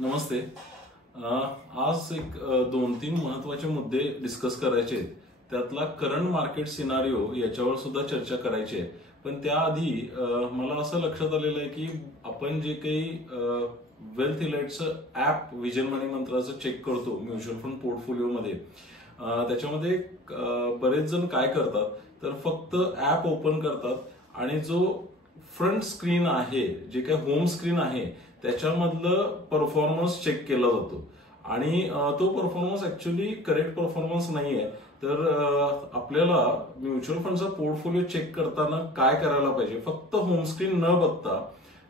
नमस्ते. आज एक 2-3 महत्वाचे मुद्दे डिस्कस करायचे आहेत. त्यातला करंट मार्केट सिनारिओ याच्यावर सुद्धा चर्चा करायची आहे. पण त्याआधी मला असं लक्षात आलेलं आहे की आपण जे काही वेल्थ इलाइटचं ऍप विजन मनी मंत्राचं चेक करतो म्युच्युअल फंड पोर्टफोलिओ मध्ये, त्याच्यामध्ये बरेच जण काय करतात तर फक्त ऍप ओपन करतात आणि जो फ्रंट स्क्रीन आहे, जे काही होम स्क्रीन आहे, त्याच्यामधलं परफॉर्मन्स चेक केला जातो आणि तो परफॉर्मन्स ऍक्च्युअली करेक्ट परफॉर्मन्स नाहीये. तर आपल्याला म्युच्युअल फंडचा पोर्टफोलिओ चेक करताना काय करायला पाहिजे, फक्त होम स्क्रीन न बघता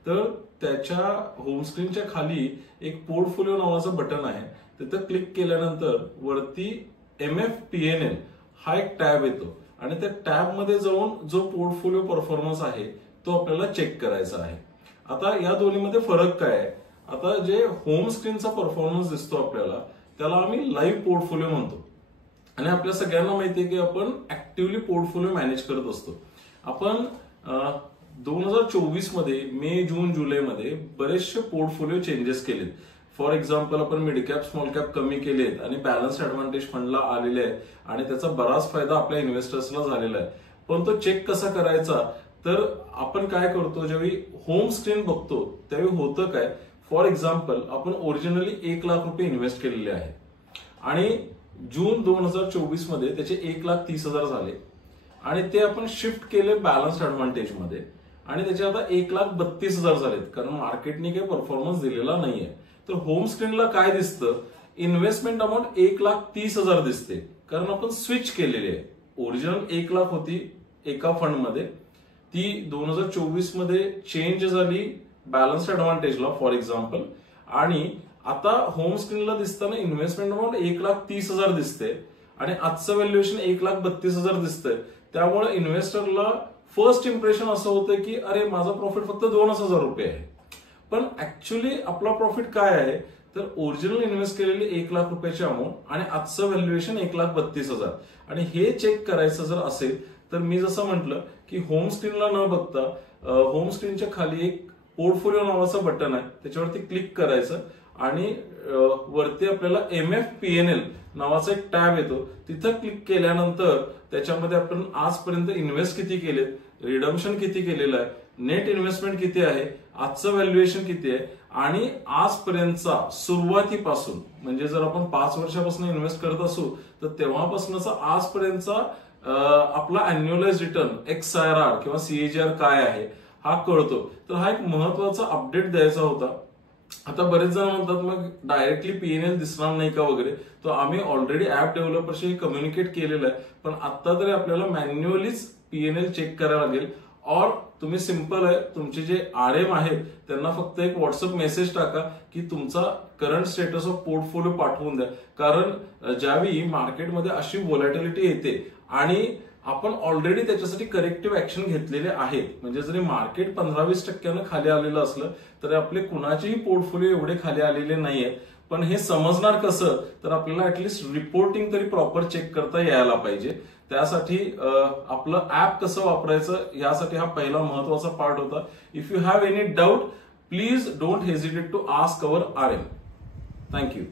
तर त्याच्या होम स्क्रीनच्या खाली एक पोर्टफोलिओ नावाचं बटन आहे. तिथं क्लिक केल्यानंतर वरती MFPNL हा एक टॅब येतो आणि त्या टॅब मध्ये जाऊन जो पोर्टफोलिओ परफॉर्मन्स आहे तो आपल्याला चेक करायचा आहे. आता या दोन्हीमध्ये फरक काय आहे? आता जे होम स्क्रीनचा परफॉर्मन्स दिसतो आपल्याला त्याला आम्ही लाईव्ह पोर्टफोलिओ म्हणतो आणि आपल्या सगळ्यांना माहिती आहे की आपण ऍक्टिव्हली पोर्टफोलिओ मॅनेज करत असतो. आपण 2024 मध्ये मे, जून, जुलैमध्ये बरेचसे पोर्टफोलिओ चेंजेस केलेत. फॉर एक्झाम्पल आपण मिड कॅप, स्मॉल कॅप कमी केलेत आणि बॅलन्स ऍडव्हान्टेज फंडला आलेले आहे आणि त्याचा बराच फायदा आपल्या इन्व्हेस्टर्सला झालेला आहे. पण तो चेक कसा करायचा? तर आपण काय करतो, ज्यावेळी होम स्क्रीन बघतो त्यावेळी होतं काय, फॉर एक्झाम्पल आपण ओरिजिनली 1 लाख रुपये इन्व्हेस्ट केलेले आहे आणि जून 2024 मध्ये त्याचे 1,30,000 झाले आणि ते आपण शिफ्ट केले बॅलन्स ऍडव्हान्टेज मध्ये आणि त्याचे आता 1,32,000 झालेत, कारण मार्केटने काही परफॉर्मन्स दिलेला नाहीये. तर होम स्क्रीनला काय दिसतं, इन्व्हेस्टमेंट अमाऊंट 1,30,000 दिसते, कारण आपण स्विच केलेली आहे. ओरिजिनल 1 लाख होती एका फंडमध्ये, ती 2024 मध्ये चेंज झाली बॅलन्स ऍडव्हान्टेजला फॉर एक्झाम्पल, आणि आता होम स्क्रीनला दिसताना इन्व्हेस्टमेंट अमाऊंट 1,30,000 दिसते आणि आजचं व्हॅल्युएशन 1,32,000 दिसतंय. त्यामुळे इन्व्हेस्टरला फर्स्ट इम्प्रेशन असं होतं की अरे माझा प्रॉफिट फक्त 2,000 रुपये आहे. पण ऍक्च्युअली आपला प्रॉफिट काय आहे, तर ओरिजिनल इन्व्हेस्ट केलेली 1 लाख रुपयाची अमाऊंट आणि आजचं व्हॅल्युएशन 1,32,000. आणि हे चेक करायचं जर असेल तर मी जसं म्हटलं की होम स्क्रीनला न बघता होम स्क्रीनच्या खाली एक पोर्टफोलिओ नावाचं बटन आहे, त्याच्यावरती क्लिक करायचं आणि वरती आपल्याला MFPNL नावाचा एक टॅब येतो. तिथं क्लिक केल्यानंतर त्याच्यामध्ये आपण आजपर्यंत इन्व्हेस्ट किती केलेत, रिडम्पशन किती केलेलं आहे, नेट इन्व्हेस्टमेंट किती आहे, आजचं व्हॅल्युएशन किती आहे आणि आजपर्यंतचा सुरुवातीपासून, म्हणजे जर आपण 5 वर्षापासून इन्व्हेस्ट करत असू तर तेव्हापासूनचा आजपर्यंतचा आपला अॅन्युअलाइज रिटर्न XIRR किंवा CAGR काय आहे हा कळतो. तर हा एक महत्वाचा अपडेट द्यायचा होता. आता बरेच जण म्हणतात मग डायरेक्टली PNL दिसणार नाही का वगैरे, तर आम्ही ऑलरेडी ऍप डेव्हलपरशी कम्युनिकेट केलेलं आहे. पण आता तरी आपल्याला मॅन्युअलीच PNL चेक करायला लागेल. और तुम्ही सिंपल आहे, तुमचे जे RM आहेत त्यांना फक्त एक व्हॉट्सअप मेसेज टाका की तुमचा करंट स्टेटस ऑफ पोर्टफोलिओ पाठवून द्या. कारण ज्यावेळी मार्केटमध्ये अशी व्हॉलॅटिलिटी येते आणि आपण ऑलरेडी त्याच्यासाठी करेक्टिव्ह ऍक्शन घेतलेले आहेत, म्हणजे जरी मार्केट 15-20% खाली आलेलं असलं तरी आपले कुणाचेही पोर्टफोलिओ एवढे खाली आलेले नाहीयेत. पण हे समजणार कसं, तर आपल्याला ऍटलिस्ट रिपोर्टिंग तरी प्रॉपर चेक करता यायला पाहिजे. त्यासाठी आपलं ऍप कसं वापरायचं यासाठी हा पहिला महत्वाचा पार्ट होता. If you have any doubt please don't hesitate to ask our RM. Thank you.